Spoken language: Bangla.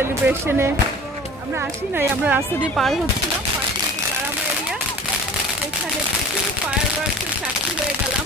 সেলিব্রেশনে আমরা আসি নাই, আমরা রাস্তা দিয়ে পার হচ্ছিলাম, পাশে কারামা এরিয়া, এখানে প্রচুর ফায়ার ওয়ার্কসের সাক্ষী হয়ে গেলাম।